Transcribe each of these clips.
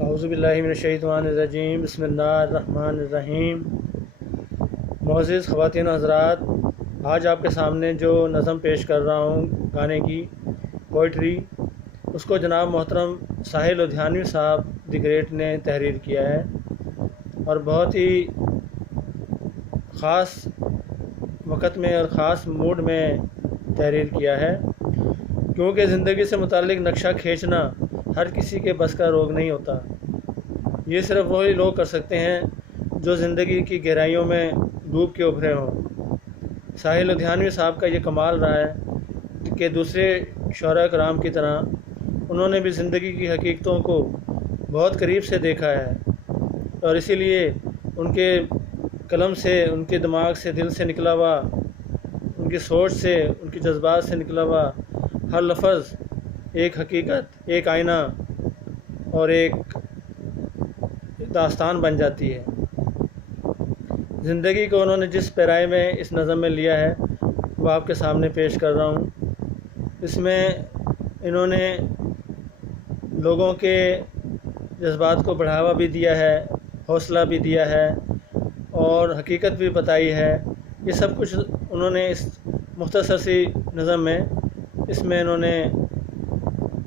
औज़ुबिल्लाहि मिनश्शैतानिर्रजीम बिस्मिल्लाहिर्रहमानिर्रहीम। मुअज़्ज़िज़ ख़वातीन हज़रात, आज आपके सामने जो नज़म पेश कर रहा हूँ गाने की पोइट्री, उसको जनाब मोहतरम साहिल लुधियानवी साहब द ग्रेट ने तहरीर किया है और बहुत ही ख़ास वक़्त में और ख़ास मूड में तहरीर किया है, क्योंकि ज़िंदगी से मुताल्लिक़ नक्शा खींचना हर किसी के बस का रोग नहीं होता। ये सिर्फ़ वही लोग कर सकते हैं जो ज़िंदगी की गहराइयों में डूब के उभरे हों। साहिल लुधियानवी साहब का ये कमाल रहा है कि दूसरे शौरा कराम की तरह उन्होंने भी ज़िंदगी की हकीकतों को बहुत करीब से देखा है और इसीलिए उनके कलम से, उनके दिमाग से, दिल से निकला हुआ, उनकी सोच से, उनके जज्बात से निकला हुआ हर लफ्ज़ एक हकीकत, एक आईना और एक दास्तान बन जाती है। ज़िंदगी को उन्होंने जिस पैराए में इस नज़म में लिया है वो आपके सामने पेश कर रहा हूँ। इसमें इन्होंने लोगों के जज्बात को बढ़ावा भी दिया है, हौसला भी दिया है और हकीकत भी बताई है। ये सब कुछ उन्होंने इस मुख्तसर सी नज़म में, इसमें इन्होंने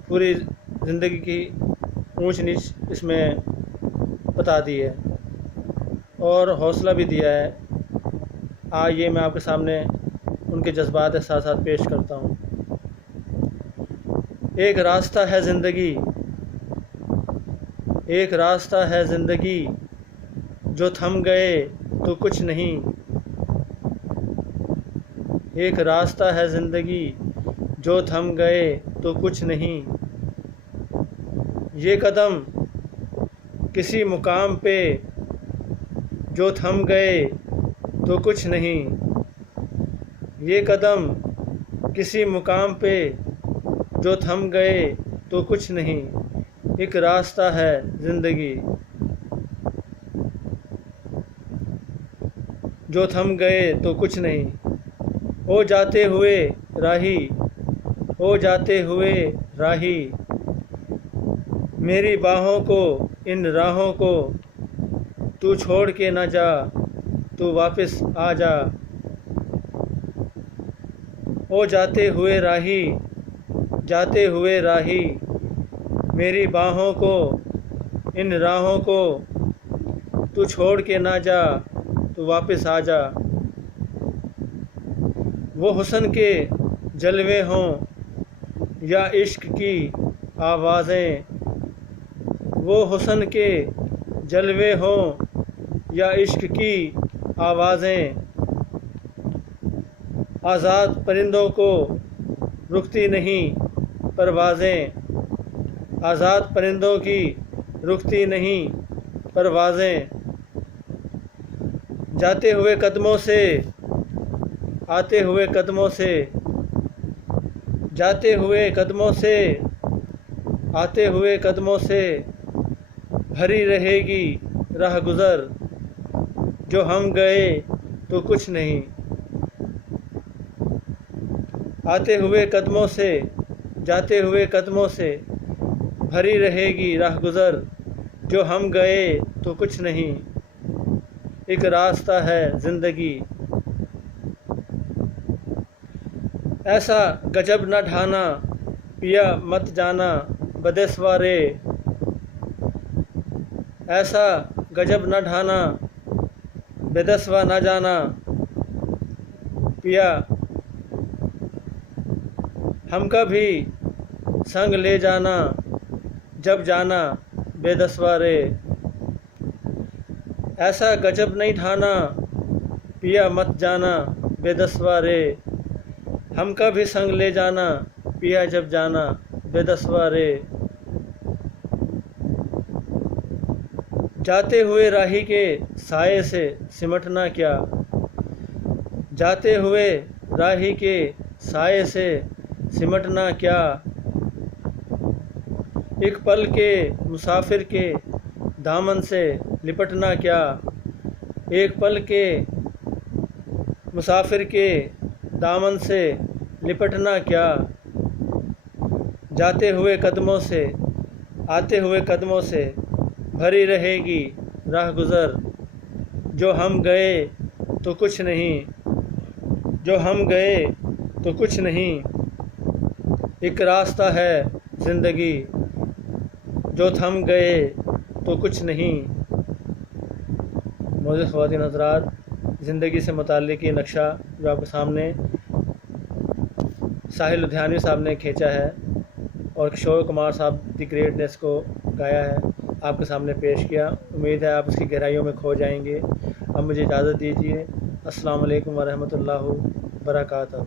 पूरी ज़िंदगी की ऊंच नीच इसमें बता दी है और हौसला भी दिया है। आइए मैं आपके सामने उनके जज्बात के साथ साथ पेश करता हूँ। एक रास्ता है ज़िंदगी, एक रास्ता है ज़िंदगी, जो थम गए तो कुछ नहीं। एक रास्ता है ज़िंदगी, जो थम गए तो कुछ नहीं। ये कदम किसी मुकाम पे, जो थम गए तो कुछ नहीं। ये कदम किसी मुकाम पे, जो थम गए तो कुछ नहीं। एक रास्ता है ज़िंदगी, जो थम गए तो कुछ नहीं। ओ जाते हुए राही, ओ जाते हुए राही, मेरी बाहों को, इन राहों को तू छोड़ के ना जा, तू वापस आ जा। ओ जाते हुए राही, जाते हुए राही, मेरी बाहों को, इन राहों को तू छोड़ के ना जा, तू वापस आ जा। वो हुस्न के जलवे हों या इश्क की आवाज़ें, वो हुस्न के जलवे हों या इश्क की आवाज़ें, आज़ाद परिंदों को रुकती नहीं परवाज़ें, आज़ाद परिंदों की रुकती नहीं परवाज़ें। जाते हुए कदमों से, आते हुए कदमों से, जाते हुए कदमों से, आते हुए कदमों से भरी रहेगी राह गुज़र, जो हम गए तो कुछ नहीं। आते हुए कदमों से, जाते हुए कदमों से भरी रहेगी राह गुज़र, जो हम गए तो कुछ नहीं। एक रास्ता है ज़िंदगी, ऐसा गजब न ढाना, पिया मत जाना बदेसवारे। ऐसा गजब न ढाना, बेदसवा न जाना पिया, हमका भी संग ले जाना जब जाना बेदसवा रे। ऐसा गजब नहीं ढाना, पिया मत जाना बेदसवा रे, हमका भी संग ले जाना पिया जब जाना बेदसवा रे। जाते हुए राही के साए से सिमटना क्या, जाते हुए राही के साए से सिमटना क्या। एक पल के मुसाफिर के दामन से लिपटना क्या, एक पल के मुसाफिर के दामन से लिपटना क्या। जाते हुए कदमों से, आते हुए कदमों से भरी रहेगी राह गुज़र, जो हम गए तो कुछ नहीं, जो हम गए तो कुछ नहीं। एक रास्ता है ज़िंदगी, जो थम गए तो कुछ नहीं। मोअज़्ज़िज़ ख़वातीन हज़रात, ज़िंदगी से मुताल्लिक़ ये नक्शा जो आपके सामने साहिल लुधियानवी साहब ने खींचा है और किशोर कुमार साहब दी ग्रेटनेस को गाया है, आपके सामने पेश किया। उम्मीद है आप उसकी गहराइयों में खो जाएंगे। अब मुझे इजाज़त दीजिए। अस्सलाम वालेकुम व रहमतुल्लाहि व बरकातहू।